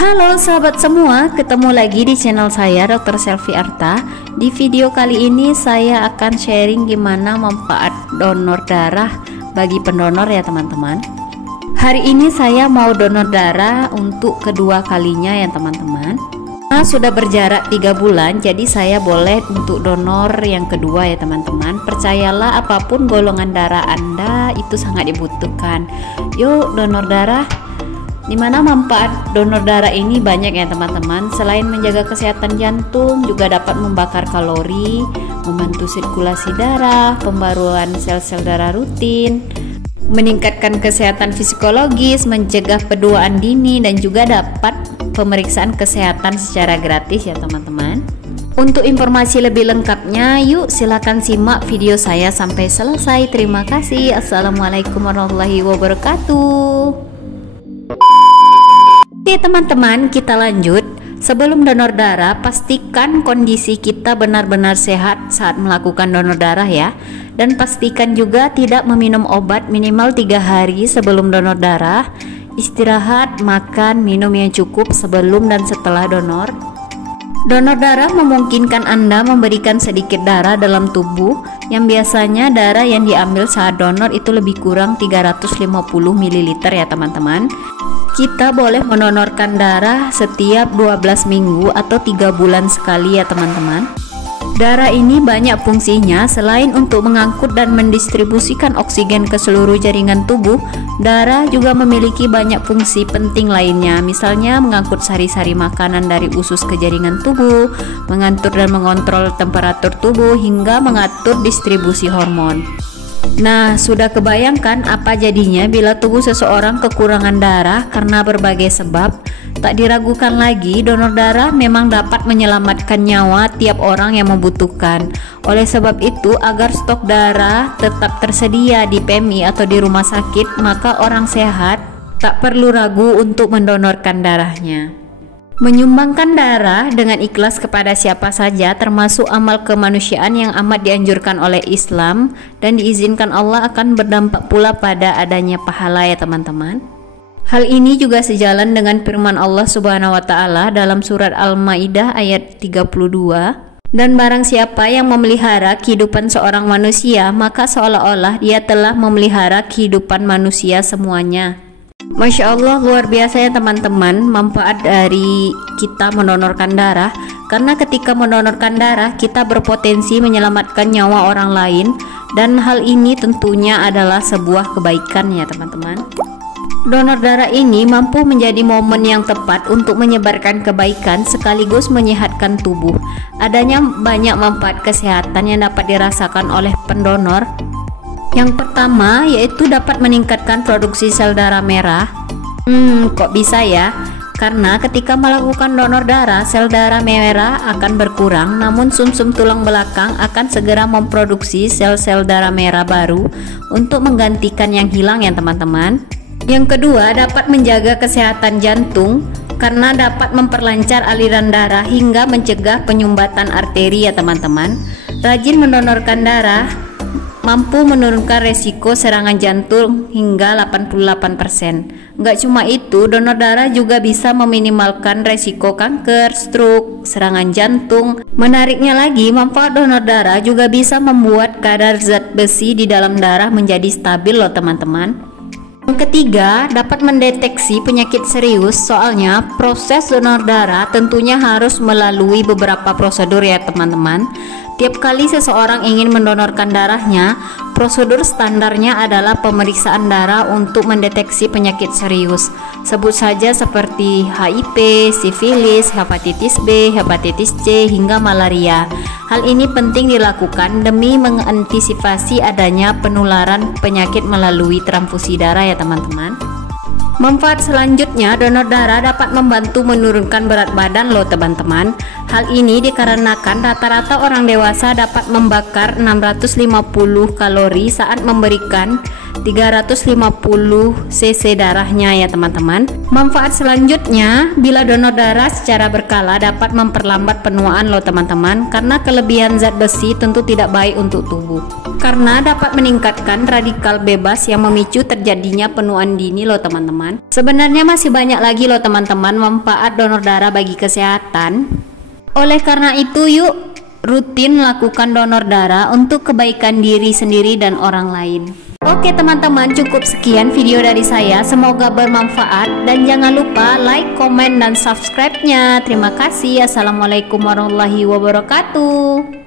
Halo sahabat semua, ketemu lagi di channel saya Dr. Selvi Arta. Di video kali ini saya akan sharing gimana manfaat donor darah bagi pendonor ya teman-teman. Hari ini saya mau donor darah untuk kedua kalinya ya teman-teman. Nah, sudah berjarak 3 bulan, jadi saya boleh untuk donor yang kedua ya teman-teman. Percayalah, apapun golongan darah Anda itu sangat dibutuhkan. Yuk donor darah. Dimana manfaat donor darah ini banyak ya teman-teman. Selain menjaga kesehatan jantung, juga dapat membakar kalori, membantu sirkulasi darah, pembaruan sel-sel darah rutin, meningkatkan kesehatan psikologis, mencegah penuaan dini, dan juga dapat pemeriksaan kesehatan secara gratis ya teman-teman. Untuk informasi lebih lengkapnya, yuk silakan simak video saya sampai selesai. Terima kasih. Assalamualaikum warahmatullahi wabarakatuh. Oke teman-teman, kita lanjut. Sebelum donor darah, pastikan kondisi kita benar-benar sehat saat melakukan donor darah ya. Dan pastikan juga tidak meminum obat minimal 3 hari sebelum donor darah. Istirahat, makan, minum yang cukup sebelum dan setelah donor. Donor darah memungkinkan Anda memberikan sedikit darah dalam tubuh, yang biasanya darah yang diambil saat donor itu lebih kurang 350 ml ya teman-teman. Kita boleh mendonorkan darah setiap 12 minggu atau 3 bulan sekali ya teman-teman. Darah ini banyak fungsinya. Selain untuk mengangkut dan mendistribusikan oksigen ke seluruh jaringan tubuh, darah juga memiliki banyak fungsi penting lainnya. Misalnya mengangkut sari-sari makanan dari usus ke jaringan tubuh, mengatur dan mengontrol temperatur tubuh, hingga mengatur distribusi hormon. Nah, sudah kebayangkan apa jadinya bila tubuh seseorang kekurangan darah karena berbagai sebab? Tak diragukan lagi, donor darah memang dapat menyelamatkan nyawa tiap orang yang membutuhkan. Oleh sebab itu, agar stok darah tetap tersedia di PMI atau di rumah sakit, maka orang sehat tak perlu ragu untuk mendonorkan darahnya. Menyumbangkan darah dengan ikhlas kepada siapa saja termasuk amal kemanusiaan yang amat dianjurkan oleh Islam, dan diizinkan Allah akan berdampak pula pada adanya pahala ya teman-teman. Hal ini juga sejalan dengan firman Allah Subhanahu wa taala dalam surat Al-Maidah ayat 32. Dan barang siapa yang memelihara kehidupan seorang manusia, maka seolah-olah dia telah memelihara kehidupan manusia semuanya. Masya Allah, luar biasa ya teman-teman manfaat dari kita mendonorkan darah. Karena ketika mendonorkan darah, kita berpotensi menyelamatkan nyawa orang lain, dan hal ini tentunya adalah sebuah kebaikan ya teman-teman. Donor darah ini mampu menjadi momen yang tepat untuk menyebarkan kebaikan sekaligus menyehatkan tubuh. Adanya banyak manfaat kesehatan yang dapat dirasakan oleh pendonor. Yang pertama yaitu dapat meningkatkan produksi sel darah merah. Kok bisa ya? Karena ketika melakukan donor darah, sel darah merah akan berkurang, namun sumsum tulang belakang akan segera memproduksi sel-sel darah merah baru untuk menggantikan yang hilang ya teman-teman. Yang kedua, dapat menjaga kesehatan jantung karena dapat memperlancar aliran darah hingga mencegah penyumbatan arteri ya teman-teman. Rajin mendonorkan darah mampu menurunkan resiko serangan jantung hingga 88%. Nggak cuma itu, donor darah juga bisa meminimalkan resiko kanker, stroke, serangan jantung. Menariknya lagi, manfaat donor darah juga bisa membuat kadar zat besi di dalam darah menjadi stabil loh teman-teman. Yang ketiga, dapat mendeteksi penyakit serius. Soalnya proses donor darah tentunya harus melalui beberapa prosedur ya teman-teman. Tiap kali seseorang ingin mendonorkan darahnya, prosedur standarnya adalah pemeriksaan darah untuk mendeteksi penyakit serius. Sebut saja seperti HIV, sifilis, hepatitis B, hepatitis C, hingga malaria. Hal ini penting dilakukan demi mengantisipasi adanya penularan penyakit melalui transfusi darah ya teman-teman. Manfaat selanjutnya, donor darah dapat membantu menurunkan berat badan loh teman-teman. Hal ini dikarenakan rata-rata orang dewasa dapat membakar 650 kalori saat memberikan 350 cc darahnya ya teman-teman. Manfaat selanjutnya, bila donor darah secara berkala dapat memperlambat penuaan loh teman-teman, karena kelebihan zat besi tentu tidak baik untuk tubuh, karena dapat meningkatkan radikal bebas yang memicu terjadinya penuaan dini loh teman-teman. Sebenarnya masih banyak lagi loh teman-teman manfaat donor darah bagi kesehatan. Oleh karena itu yuk rutin lakukan donor darah untuk kebaikan diri sendiri dan orang lain. Oke teman-teman, cukup sekian video dari saya, semoga bermanfaat dan jangan lupa like, komen, dan subscribe-nya. Terima kasih. Assalamualaikum warahmatullahi wabarakatuh.